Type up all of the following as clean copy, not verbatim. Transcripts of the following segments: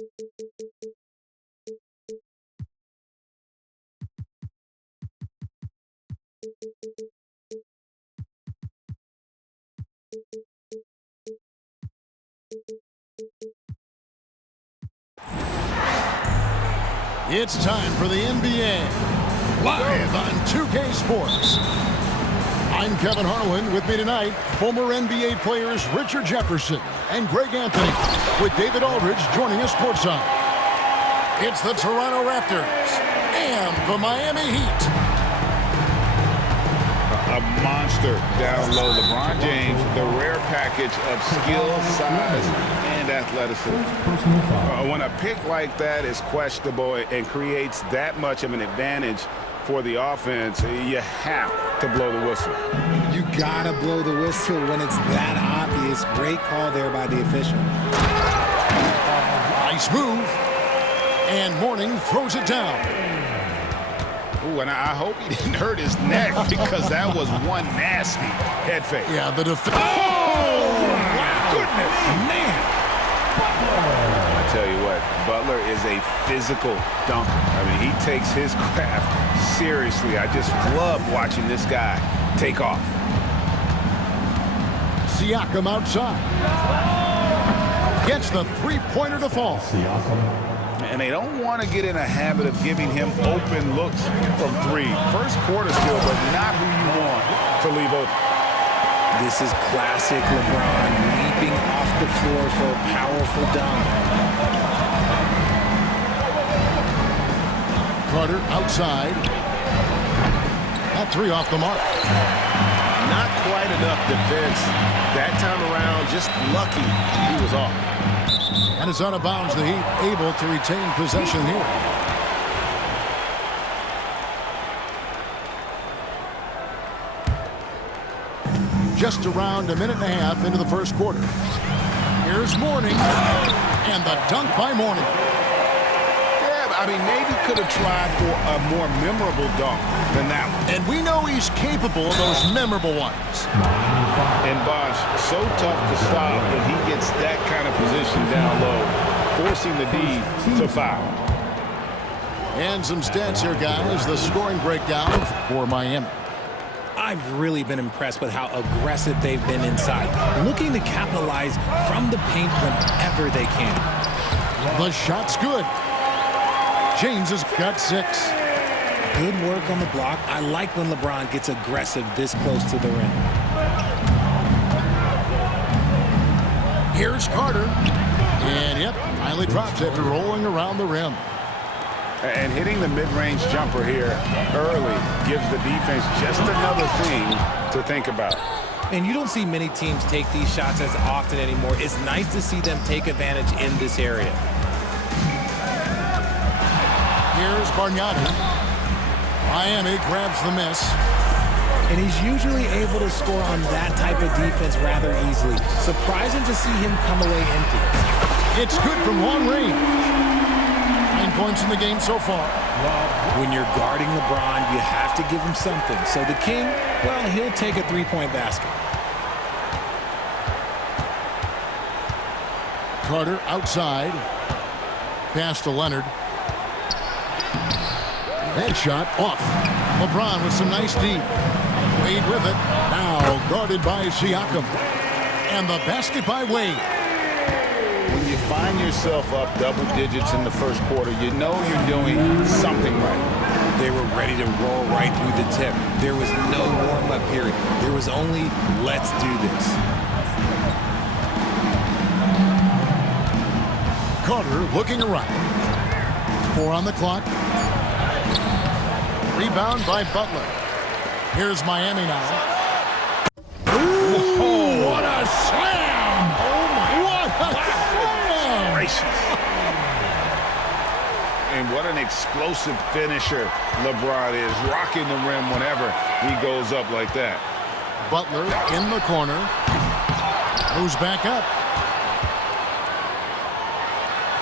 It's time for the NBA, live on 2K Sports. I'm Kevin Harlan. With me tonight, former NBA players Richard Jefferson and Greg Anthony, with David Aldridge joining us courtside. It's the Toronto Raptors and the Miami Heat. A monster down low. LeBron James, the rare package of skill, size, and athleticism. When a pick like that is questionable and creates that much of an advantage for the offense, you have to blow the whistle. You gotta blow the whistle when it's that obvious. Great call there by the official. Nice move. And Mourning throws it down. Ooh, and I hope he didn't hurt his neck because that was one nasty head fake. Yeah, the defense. Oh, my goodness, man. I tell you what, Butler is a physical dunker. I mean, he takes his craft seriously. I just love watching this guy take off. Siakam outside. Gets the three-pointer to fall. And they don't want to get in a habit of giving him open looks from three. First quarter skill, but not who you want to leave open. This is classic LeBron, leaping off the floor for a powerful dunk. Carter outside. That three off the mark. Not quite enough defense that time around. Just lucky he was off. And it's out of bounds. The Heat able to retain possession here. Just around a minute and a half into the first quarter. Here's Mourning. And the dunk by Mourning. Yeah, I mean, maybe could have tried for a more memorable dunk than that one. And we know he's capable of those memorable ones. And Bosh, so tough to stop when he gets that kind of position down low, forcing the D to foul. And some stats here, guys. The scoring breakdown for Miami. I've really been impressed with how aggressive they've been inside, looking to capitalize from the paint whenever they can. The shot's good. James has got 6. Good work on the block. I like when LeBron gets aggressive this close to the rim. Here's Carter. And yep, finally drops after rolling around the rim. And hitting the mid-range jumper here early gives the defense just another thing to think about. And you don't see many teams take these shots as often anymore. It's nice to see them take advantage in this area. Here's Bargnani. Miami grabs the miss. And he's usually able to score on that type of defense rather easily. Surprising to see him come away empty. It's good from long range. 9 points in the game so far. When you're guarding LeBron, you have to give him something. So the King, well, he'll take a three-point basket. Carter outside. Pass to Leonard. That shot off. LeBron with some nice D. Wade with it. Now guarded by Siakam. And the basket by Wade. When you find yourself up double digits in the first quarter, you know you're doing something right. They were ready to roll right through the tip. There was no warm-up period. There was only, let's do this. Carter looking around. 4 on the clock. Rebound by Butler. Here's Miami now. Ooh, what a slam! Oh, my. What a slam! Gracious. And what an explosive finisher LeBron is, rocking the rim whenever he goes up like that. Butler in the corner. Goes back up.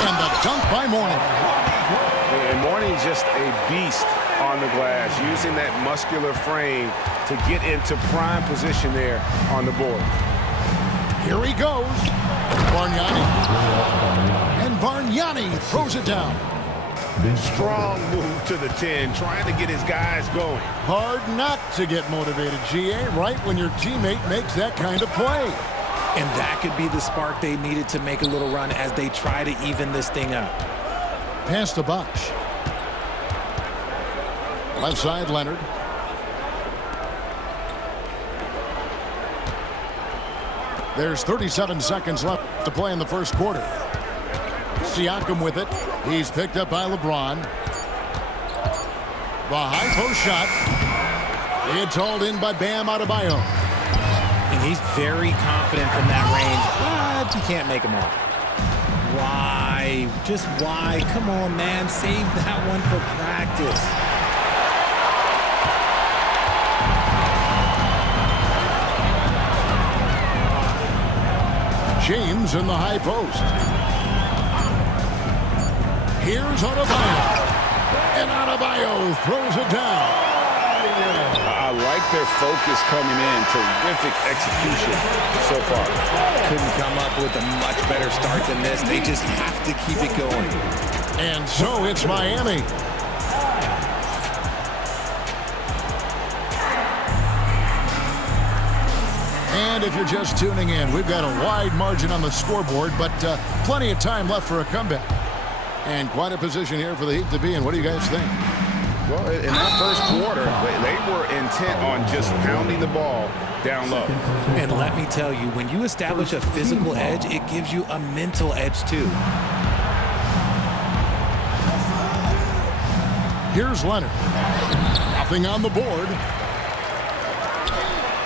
And the dunk by Mourning. And Mourning's just a beast on the glass, using that muscular frame to get into prime position there on the board. Here he goes. Bargnani. And Bargnani Bargnani throws it down. Strong move to the 10, trying to get his guys going. Hard not to get motivated, GA, right when your teammate makes that kind of play. And that could be the spark they needed to make a little run as they try to even this thing up. Pass to Bosh. Left side, Leonard. There's 37 seconds left to play in the first quarter. Siakam with it. He's picked up by LeBron. The high post shot. It's hauled in by Bam Adebayo. And he's very confident from that range, but you can't make him all. Why? Just why? Come on, man. Save that one for practice. James in the high post. Here's Adebayo. And Adebayo throws it down. I like their focus coming in. Terrific execution so far. Couldn't come up with a much better start than this. They just have to keep it going. And so it's Miami. And if you're just tuning in, we've got a wide margin on the scoreboard, but plenty of time left for a comeback. And quite a position here for the Heat to be in. What do you guys think? Well, in that first quarter, they were intent on just pounding the ball down low. And let me tell you, when you establish a physical edge, it gives you a mental edge too. Here's Leonard. Nothing on the board.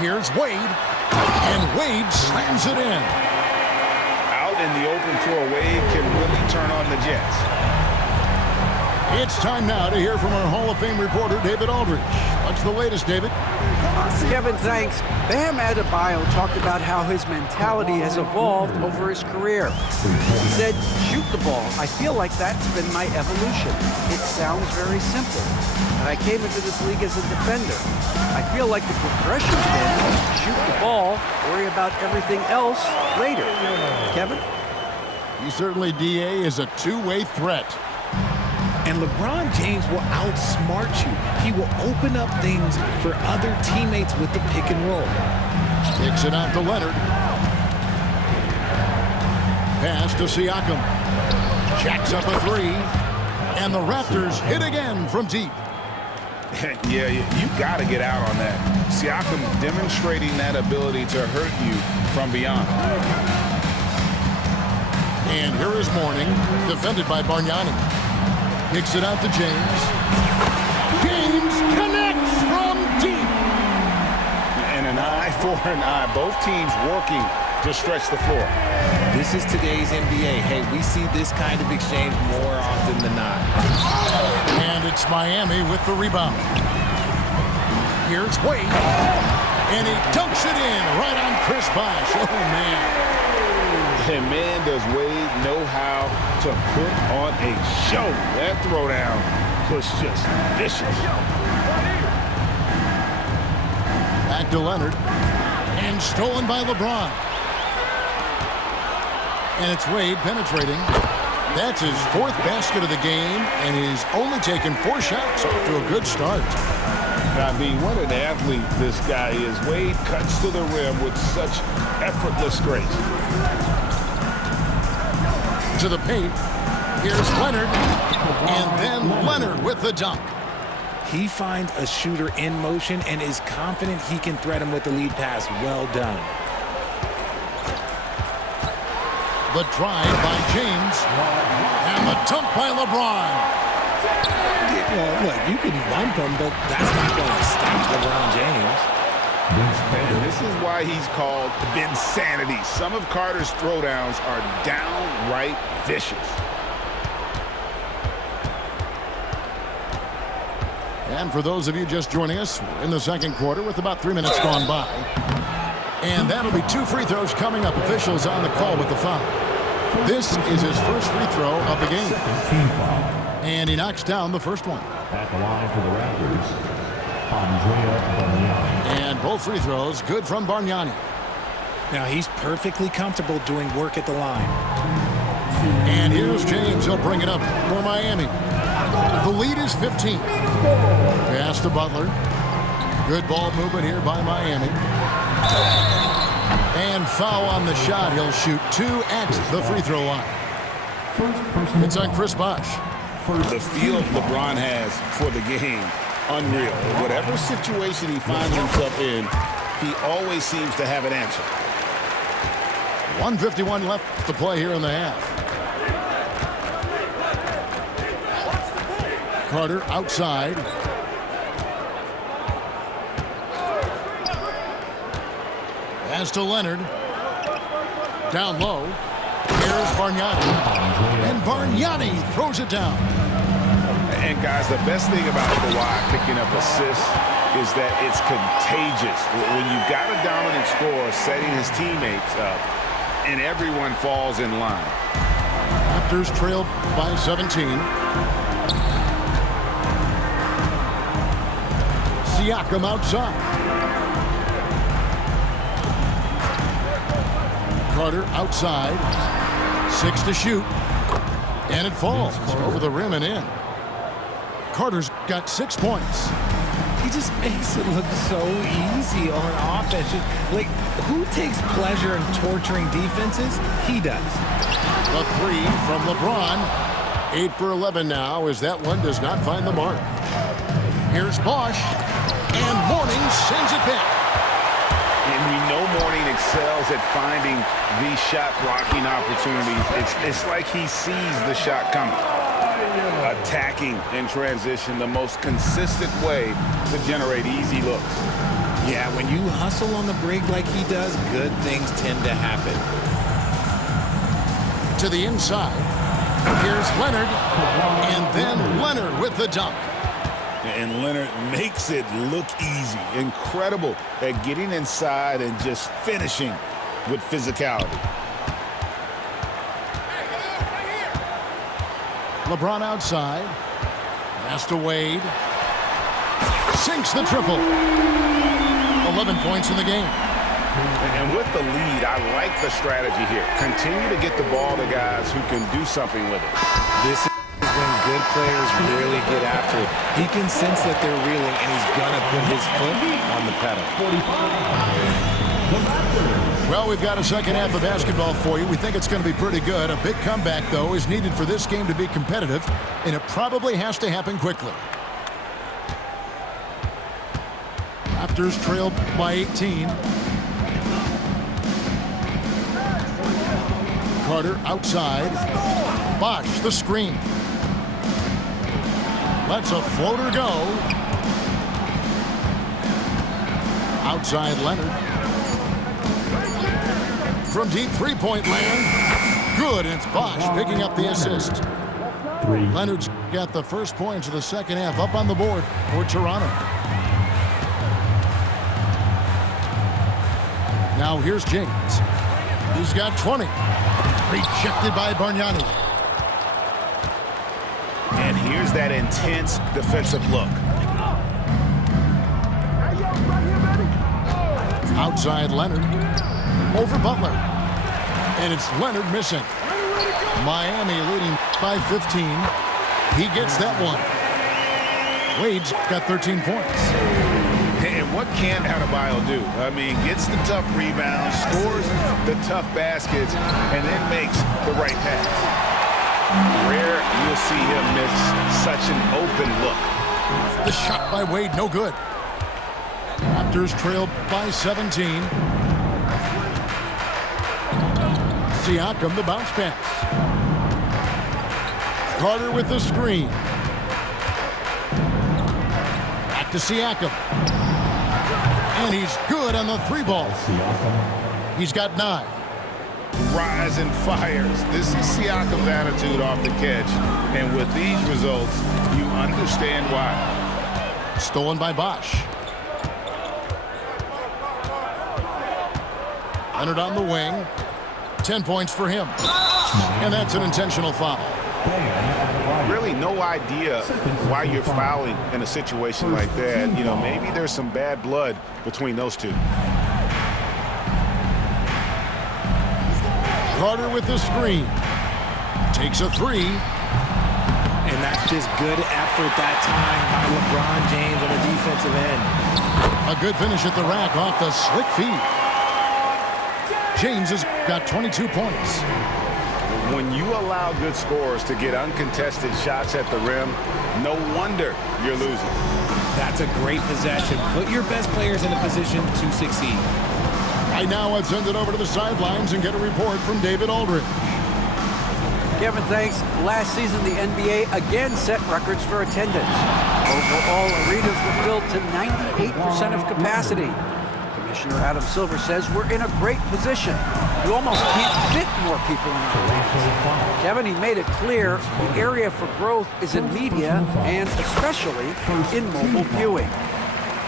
Here's Wade. And Wade slams it in. Out in the open floor, Wade can really turn on the Jets. It's time now to hear from our Hall of Fame reporter, David Aldridge. What's the latest, David? Kevin, thanks. Bam Adebayo talked about how his mentality has evolved over his career. He said, shoot the ball. I feel like that's been my evolution. It sounds very simple. And I came into this league as a defender. I feel like the progression's been shoot the ball, worry about everything else later. Kevin? He certainly, DA, is a two-way threat. And LeBron James will outsmart you. He will open up things for other teammates with the pick and roll. Kicks it out to Leonard. Pass to Siakam. Jacks up a three. And the Raptors hit again from deep. Yeah, you got to get out on that. Siakam demonstrating that ability to hurt you from beyond. And here is Mourning, defended by Bargnani. Kicks it out to James. James connects from deep. And an eye for an eye. Both teams working to stretch the floor. This is today's NBA. Hey, we see this kind of exchange more often than not. And it's Miami with the rebound. Here's Wade. And he dunks it in right on Chris Bosh. Oh, man. And man, does Wade know how to put on a show. That throwdown was just vicious. Back to Leonard. And stolen by LeBron. And it's Wade penetrating. That's his fourth basket of the game, and he's only taken 4 shots off to a good start. I mean, what an athlete this guy is. Wade cuts to the rim with such effortless grace. To the paint. Here's Leonard. And then Leonard with the dunk. He finds a shooter in motion and is confident he can thread him with the lead pass. Well done. The drive by James. And the dunk by LeBron. Well, look, you can bump him, but that's not going to stop LeBron James. And this is why he's called Vinsanity. Some of Carter's throwdowns are downright vicious. And for those of you just joining us, we're in the second quarter with about 3 minutes gone by. And that'll be 2 free throws coming up. Officials on the call with the foul. This is his first free throw of the game. And he knocks down the first one. At the line for the Raptors, Bargnani. And both free throws good from Bargnani. Now he's perfectly comfortable doing work at the line. And here's James. He'll bring it up for Miami. The lead is 15. Pass to Butler. Good ball movement here by Miami. And foul on the shot. He'll shoot 2 at the free throw line. It's on Chris Bosh. The feel LeBron has for the game, unreal. Whatever situation he finds himself in, he always seems to have an answer. 1:51 left to play here in the half. Carter outside. Pass to Leonard. Down low. Here's Bargnani. And Bargnani throws it down. And guys, the best thing about Kawhi picking up assists is that it's contagious. When you've got a dominant scorer setting his teammates up, and everyone falls in line. Raptors trailed by 17. Siakam outside. Carter outside. 6 to shoot. And it falls over the rim and in. Carter's got 6 points. He just makes it look so easy on offense. Like, who takes pleasure in torturing defenses? He does. The 3 from LeBron. 8 for 11 now as that one does not find the mark. Here's Bosh. And Mourning sends it back. And we know Mourning excels at finding these shot blocking opportunities. It's like he sees the shot coming. Attacking in transition, the most consistent way to generate easy looks. Yeah, when you hustle on the break like he does, good things tend to happen. To the inside. Here's Leonard. And then Leonard with the dunk. And Leonard makes it look easy. Incredible at getting inside and just finishing with physicality. LeBron outside. Pass to Wade. Sinks the triple. 11 points in the game. And with the lead, I like the strategy here. Continue to get the ball to guys who can do something with it. This is when good players really get after it. He can sense that they're reeling, and he's going to put his foot on the pedal. Well, we've got a second half of basketball for you. We think it's going to be pretty good. A big comeback, though, is needed for this game to be competitive, and it probably has to happen quickly. Raptors trailed by 18. Carter outside. Bosh the screen. Lets a floater go. Outside Leonard. From deep three-point land. Good, and it's Bosh picking up the assist. Leonard's got the first points of the second half up on the board for Toronto. Now here's James. He's got 20. Rejected by Bargnani. And here's that intense defensive look. Outside Leonard. Over Butler. And it's Leonard missing. Miami leading by 15. He gets that one. Wade's got 13 points. And what can't Adebayo do? I mean, gets the tough rebounds, scores the tough baskets, and then makes the right pass. Rare you'll see him miss such an open look. The shot by Wade, no good. Raptors trailed by 17. Siakam, the bounce pass. Carter with the screen. Back to Siakam. And he's good on the three ball. He's got 9. Rise and fires. This is Siakam's attitude off the catch. And with these results, you understand why. Stolen by Bosh. Leonard on the wing. 10 points for him. And that's an intentional foul. Really no idea why you're fouling in a situation like that. You know, maybe there's some bad blood between those two. Carter with the screen. Takes a three. And that's just good effort that time by LeBron James on the defensive end. A good finish at the rack off the slick feed. James has got 22 points. When you allow good scorers to get uncontested shots at the rim, no wonder you're losing. That's a great possession. Put your best players in a position to succeed. Right now, let's send it over to the sidelines and get a report from David Aldridge. Kevin, thanks. Last season, the NBA again set records for attendance. Overall, arenas were filled to 98% of capacity. Commissioner Adam Silver says we're in a great position. You almost can't fit more people in our arenas. Kevin, he made it clear the area for growth is in media and especially in mobile viewing.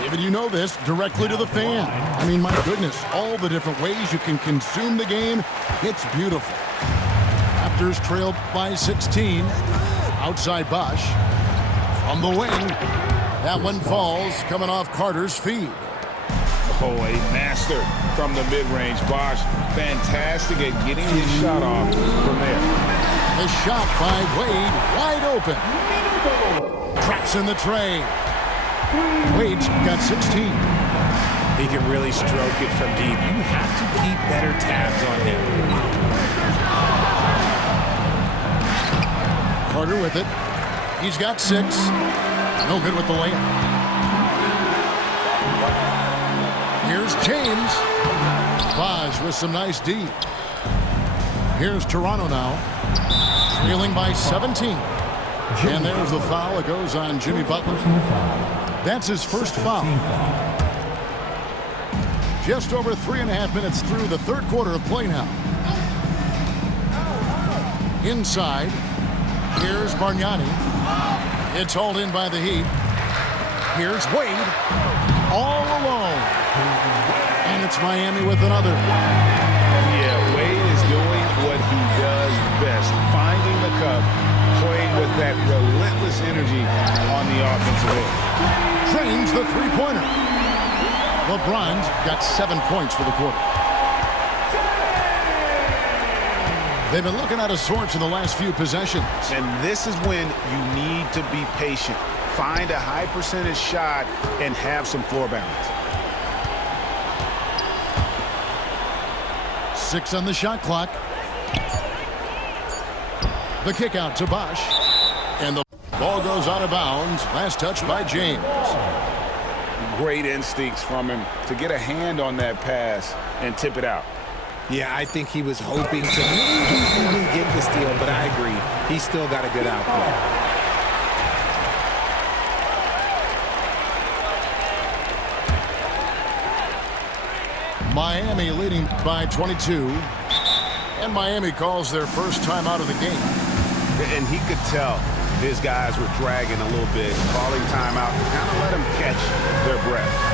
David, you know this, directly to the fan. I mean, my goodness, all the different ways you can consume the game. It's beautiful. Raptors trailed by 16. Outside Bosch. From the wing. That one falls, coming off Carter's feed. Oh, a master from the mid-range. Bosch, fantastic at getting his shot off from there. The shot by Wade, wide open. Traps in the tray. Wade's got 16. He can really stroke it from deep. You have to keep better tabs on him. Carter with it. He's got 6. No good with the layup. Here's James. Bosch with some nice D. Here's Toronto now. Trailing by 17. And there's the foul. It goes on Jimmy Butler. That's his first foul. Just over 3.5 minutes through the third quarter of play now. Inside. Here's Bargnani. It's hauled in by the Heat. Here's Wade. All alone. And it's Miami with another. Yeah, Wade is doing what he does best. Finding the cup, playing with that relentless energy on the offensive end. Drains the three-pointer. LeBron's got 7 points for the quarter. They've been looking out of sorts in the last few possessions. And this is when you need to be patient. Find a high percentage shot and have some floor balance. 6 on the shot clock. The kick out to Bosch. And the ball goes out of bounds. Last touch by James. Great instincts from him to get a hand on that pass and tip it out. Yeah, I think he was hoping to maybe get the steal, but I agree. He's still got a good output. Miami leading by 22. And Miami calls their first time out of the game. And he could tell his guys were dragging a little bit, calling timeout to kind of let them catch their breath.